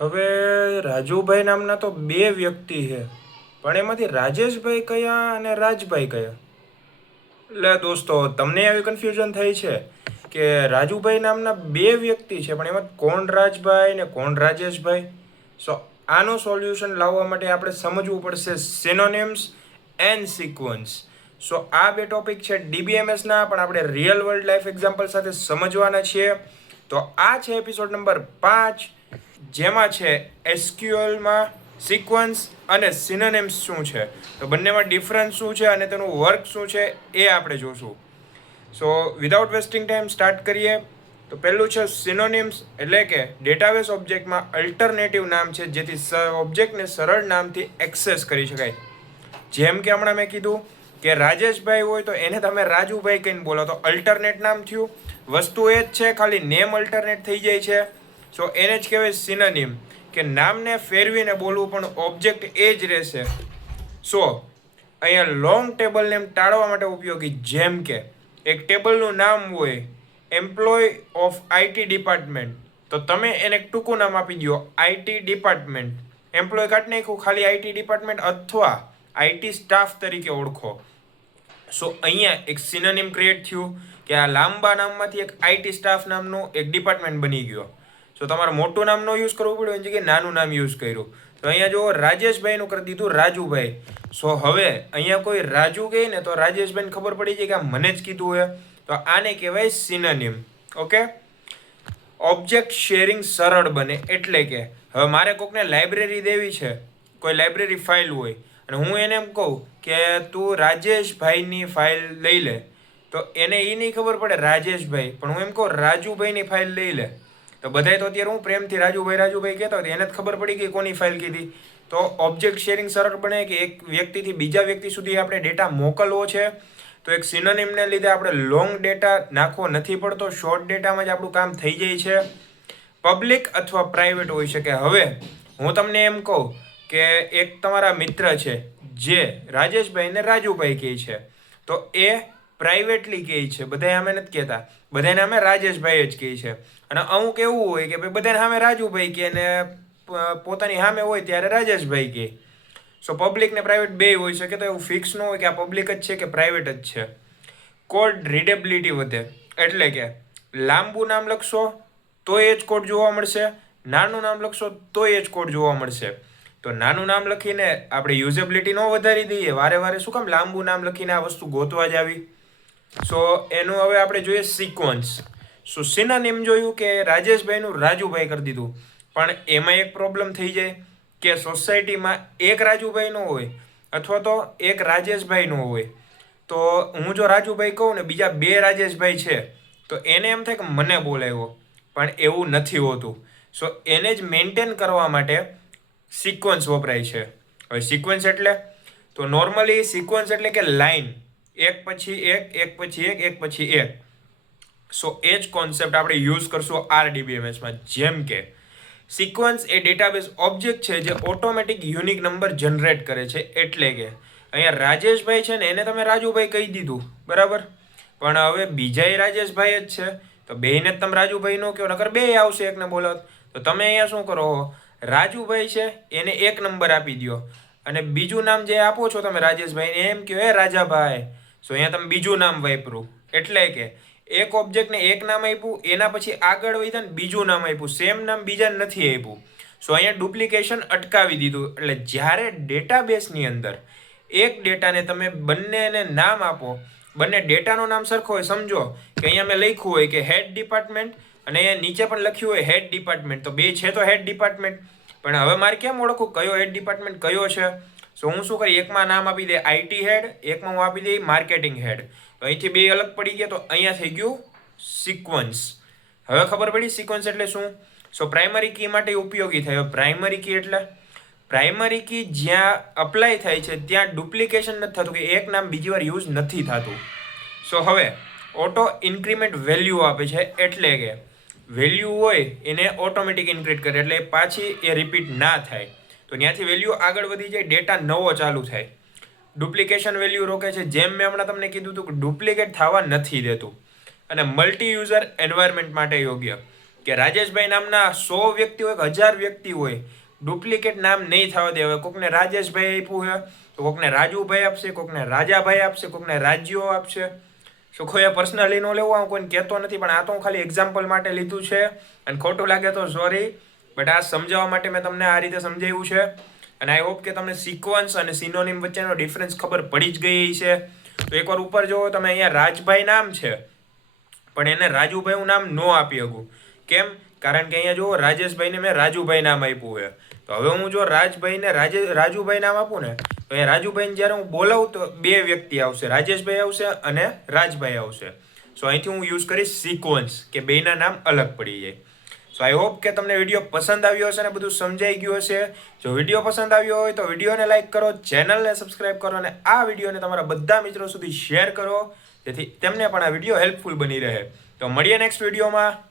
હવે રાજુભાઈ નામના તો બે વ્યક્તિ છે, પણ એમાંથી રાજેશભાઈ કયા અને રાજભાઈ કયા? એટલે દોસ્તો, તમને આવી કન્ફ્યુઝન થઈ છે કે રાજુભાઈ નામના બે વ્યક્તિ છે, પણ એમાં કોણ રાજભાઈ ને કોણ રાજેશભાઈ? સો આનું સોલ્યુશન લાવવા માટે આપણે સમજવું પડશે સિનોનિમ્સ એન્ડ સિક્વન્સ. સો આ બે ટોપિક છે ડીબીએમએસના, પણ આપણે રિયલ વર્લ્ડ લાઈફ એક્ઝામ્પલ સાથે સમજવાના છીએ. તો આ છે એપિસોડ નંબર 5, જેમાં છે એસક્યુએલમાં સિક્વન્સ અને સિનોનિમ્સ શું છે, તો બંનેમાં ડિફરન્સ શું છે અને તેનું વર્ક શું છે એ આપણે જોશું. સો વિધાઉટ વેસ્ટિંગ ટાઈમ સ્ટાર્ટ કરીએ. તો પહેલું છે સિનોનિમ્સ, એટલે કે ડેટાબેઝ ઓબ્જેક્ટમાં અલ્ટરનેટિવ નામ છે જેથી ઓબ્જેક્ટને સરળ નામથી એક્સેસ કરી શકાય. જેમ કે હમણાં મેં કીધું કે રાજેશભાઈ હોય તો એને તમે રાજુભાઈ કહીને બોલો તો અલ્ટરનેટ નામ થયું. વસ્તુ એ જ છે, ખાલી નેમ અલ્ટરનેટ થઈ જાય છે. સો એને જ કહેવાય સિનોનિમ, કે નામને ફેરવીને બોલવું પણ ઓબ્જેક્ટ એ જ રહેશે. સો અહીંયા લોંગ ટેબલ નેમ ટાળવા માટે ઉપયોગી, જેમ કે એક ટેબલનું નામ હોય એમ્પ્લોય ઓફ આઈટી ડિપાર્ટમેન્ટ, તો તમે એને ટૂંકું નામ આપી દો આઈટી ડિપાર્ટમેન્ટ. એમ્પ્લોય કાઢી નાખ્યું, ખાલી આઈટી ડિપાર્ટમેન્ટ અથવા આઈટી સ્ટાફ તરીકે ઓળખો. સો અહીંયા એક સિનોનિમ ક્રિએટ થયું કે આ લાંબા નામમાંથી એક આઈટી સ્ટાફ નામનું એક ડિપાર્ટમેન્ટ બની ગયો. સો તમારે મોટું નામ નો યુઝ કરવું પડ્યું, એની જગ્યાએ નાનું નામ યુઝ કર્યું. તો અહીંયા જો રાજેશભાઈનું કરી દીધું રાજુભાઈ. સો હવે અહીંયા કોઈ રાજુ કહે ને તો રાજેશભાઈને ખબર પડી જાય કે આ મને જ કીધું હોય, તો આને કહેવાય સિનોનિમ. ઓકે, ઓબ્જેક્ટ શેરિંગ સરળ બને, એટલે કે હવે મારે કોકને લાઇબ્રેરી દેવી છે, કોઈ લાઇબ્રેરી ફાઇલ હોય, અને હું એને એમ કહું કે તું રાજેશભાઈની ફાઇલ લઈ લે, તો એને એ નહીં ખબર પડે રાજેશભાઈ, પણ હું એમ કહું રાજુભાઈની ફાઇલ લઈ લે, તો બધાય તો અત્યારે હું પ્રેમથી રાજુભાઈ રાજુભાઈ કહેતા હોય, એને જ ખબર પડી ગઈ કોની ફાઇલ કીધી. તો ઓબ્જેક્ટ શેરિંગ સરળ બને કે એક વ્યક્તિથી બીજા વ્યક્તિ સુધી આપણે ડેટા મોકલવો છે, તો એક સિનોનિમને લીધે આપણે લોંગ ડેટા નાખવો નથી પડતો, શોર્ટ ડેટામાં જ આપણું કામ થઈ જાય છે. પબ્લિક અથવા પ્રાઇવેટ હોઈ શકે. હવે હું તમને એમ કહું કે એક તમારા મિત્ર છે જે રાજેશભાઈને રાજુભાઈ કહે છે, તો એ પ્રાઇવેટલી કહે છે, બધાય અમે નથી કહેતા, બધાને અમે રાજેશભાઈ જ કહે છે. અને અમુક એવું હોય કે ભાઈ બધાને સામે રાજુભાઈ કહે ને પોતાની સામે હોય ત્યારે રાજેશભાઈ કહે. સો પબ્લિક ને પ્રાઇવેટ બે હોઈ શકે, તો એવું ફિક્સ ન હોય કે આ પબ્લિક જ છે કે પ્રાઇવેટ જ છે. કોડ રીડેબિલિટી વધે, એટલે કે લાંબુ નામ લખશો તો એ જ કોડ જોવા મળશે, નાનું નામ લખશો તો એ જ કોડ જોવા મળશે. તો નાનું નામ લખીને આપણે યુઝેબિલિટી ન વધારી દઈએ, વારે વારે શું કામ લાંબુ નામ લખીને આ વસ્તુ ગોતવા જ આવી. સો એનું હવે આપણે જોઈએ સિક્વન્સ. સો સિનોનિમ જોયું કે રાજેશભાઈનું રાજુભાઈ કરી દીધું, પણ એમાં એક પ્રોબ્લેમ થઈ જાય કે સોસાયટીમાં એક રાજુભાઈ નો હોય અથવા તો એક રાજેશભાઈ નો હોય. તો હું જો રાજુભાઈ કહું ને બીજા બે રાજેશભાઈ છે, તો એને એમ થાય કે મને બોલાવ્યો, પણ એવું નથી હોતું. સો એને જ મેન્ટેન કરવા માટે સિક્વન્સ વપરાય છે. હવે સિક્વન્સ એટલે, તો નોર્મલી સિક્વન્સ એટલે કે લાઈન, એક પછી એક, એક પછી એક, એક પછી એક. સો એ જ કોન્સેપ્ટ આપણે યુઝ કરશું RDBMSમાં. જેમ કે સિક્વન્સ એ ડેટાબેઝ ઓબ્જેક્ટ છે જે ઓટોમેટિક યુનિક નંબર જનરેટ કરે છે. એટલે કે અહીંયા રાજેશભાઈ છે ને એને તમે રાજુભાઈ કહી દીધું, બરાબર, પણ હવે બીજાય રાજેશભાઈ જ છે, તો બેયને જ તમે રાજુભાઈ નો કહો, નકર બે આવશે એકને બોલાવ. તો તમે અહીંયા શું કરો, રાજુભાઈ છે એને એક નંબર આપી દો, અને બીજું નામ જે આપો છો તમે રાજેશભાઈને એમ કહો એ રાજાભાઈ. સો અહીંયા તમે બીજું નામ વાપરું, એટલે કે એક ઓબ્જેક્ટને એક નામ આપ્યું, એના પછી આગળ વધ્યા ને બીજું નામ આપ્યું, સેમ નામ બીજાને નથી આપ્યું. સો અહીંયા ડુપ્લિકેશન અટકાવી દીધું. એટલે જ્યારે ડેટાબેઝની અંદર એક ડેટાને તમે બંનેને નામ આપો, બંને ડેટાનું નામ સરખો હોય, સમજો કે અહીંયા મેં લખ્યું હોય કે હેડ ડિપાર્ટમેન્ટ અને અહીંયા નીચે પણ લખ્યું હોય હેડ ડિપાર્ટમેન્ટ, તો બે છે તો હેડ ડિપાર્ટમેન્ટ, પણ હવે મારે કેમ ઓળખું કયો હેડ ડિપાર્ટમેન્ટ કયો છે? સો હું શું કરી, એકમાં નામ આપી દે આઈટી હેડ, એકમાં હું આપી દઈ માર્કેટિંગ હેડ. તો અહીંથી બે અલગ પડી ગયા, તો અહીંયા થઈ ગયું સિક્વન્સ. હવે ખબર પડી સિક્વન્સ એટલે શું? સો પ્રાઇમરી કી માટે ઉપયોગી થાય. પ્રાઇમરી કી એટલે પ્રાઇમરી કી જ્યાં અપ્લાય થાય છે ત્યાં ડુપ્લિકેશન નથી થતું, કે એક નામ બીજી વાર યુઝ નથી થતું. સો હવે ઓટો ઇન્ક્રીમેન્ટ વેલ્યુ આપે છે, એટલે કે વેલ્યુ હોય એને ઓટોમેટિક ઇન્ક્રીટ કરે, એટલે પાછી એ રિપીટ ના થાય. તો ત્યાંથી વેલ્યુ આગળ વધી જાય, ડેટા નવો ચાલુ થાય. ડુપ્લિકેશન વેલ્યુ રોકે છે, જેમ મેં હમણાં તમને કીધું હતું કે ડુપ્લિકેટ થવા નથી દેતું. અને મલ્ટી યુઝર એન્વાયરમેન્ટ માટે યોગ્ય, કે રાજેશભાઈ નામના 100 વ્યક્તિ હોય કે 1000 વ્યક્તિ હોય, ડુપ્લિકેટ નામ નહીં થવા દે. હવે કોકને રાજેશભાઈ આપ્યું છે તો કોકને રાજુભાઈ આપશે, કોકને રાજાભાઈ આપશે, કોકને રાજ્યો આપશે. સો કોઈએ પર્સનલી ન લેવું, હું કોઈને કહેતો નથી, પણ આ તો હું ખાલી એક્ઝામ્પલ માટે લીધું છે. અને ખોટું લાગે તો સોરી, બટ આ સમજાવવા માટે મેં તમને આ રીતે સમજાવ્યું છે. અને આઈ હોપ કે તમને સિક્વન્સ અને સિનોનિમ વચ્ચેનો ડિફરન્સ ખબર પડી જ ગઈ છે. તો એકવાર ઉપર જુઓ તમે, અહીંયા રાજભાઈ નામ છે પણ એને રાજુભાઈ હું નામ ન આપી શકું. કેમ? કારણ કે અહીંયા જુઓ રાજેશભાઈને મેં રાજુભાઈ નામ આપ્યું છે. તો હવે હું જો રાજભાઈને રાજુભાઈ નામ આપું ને, તો અહીંયા રાજુભાઈને જ્યારે હું બોલાવું તો 2 વ્યક્તિ આવશે, રાજેશભાઈ આવશે અને રાજભાઈ આવશે. સો અહીંથી હું યુઝ કરીશ સિક્વન્સ, કે બેયના નામ અલગ પડી જાય. સો આઈ હોપ કે તમને વિડીયો પસંદ આવ્યો હશે અને બધું સમજાઈ ગયું હશે. જો વિડીયો પસંદ આવ્યો હોય તો વિડીયોને લાઈક કરો, ચેનલને સબસ્ક્રાઈબ કરો અને આ વિડીયોને તમારા બધા મિત્રો સુધી શેર કરો, જેથી તેમને પણ આ વિડીયો હેલ્પફુલ બની રહે. તો મળીએ નેક્સ્ટ વિડીયોમાં.